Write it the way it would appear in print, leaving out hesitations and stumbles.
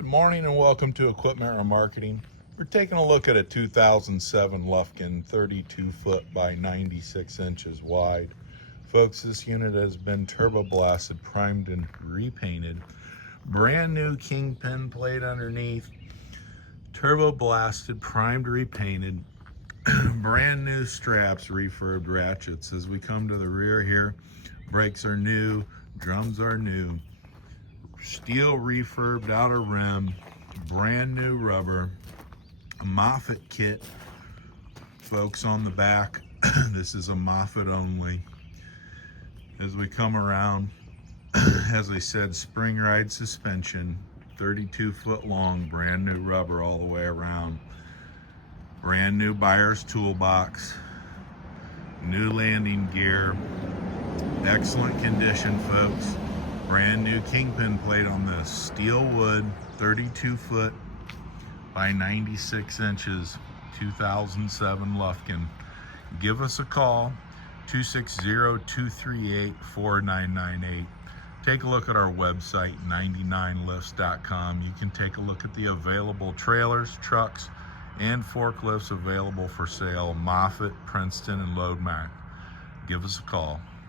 Good morning and welcome to Equipment Remarketing. We're taking a look at a 2007 Lufkin 32 foot by 96 inches wide. Folks, this unit has been turbo blasted, primed and repainted. Brand new kingpin plate underneath. Turbo blasted, primed, repainted. Brand new straps, refurbed ratchets. As we come to the rear here, brakes are new, drums are new. Steel refurbed outer rim, brand new rubber, a Moffett kit, folks, on the back. This is a Moffett only. As we come around, as I said, spring ride suspension, 32 foot long, brand new rubber all the way around. Brand new buyer's toolbox, new landing gear, excellent condition, folks. Brand new kingpin plate on this, steel wood, 32 foot by 96 inches, 2007 Lufkin. Give us a call, 260-238-4998. Take a look at our website, 99lifts.com. You can take a look at the available trailers, trucks, and forklifts available for sale, Moffett, Princeton, and Loadmac. Give us a call.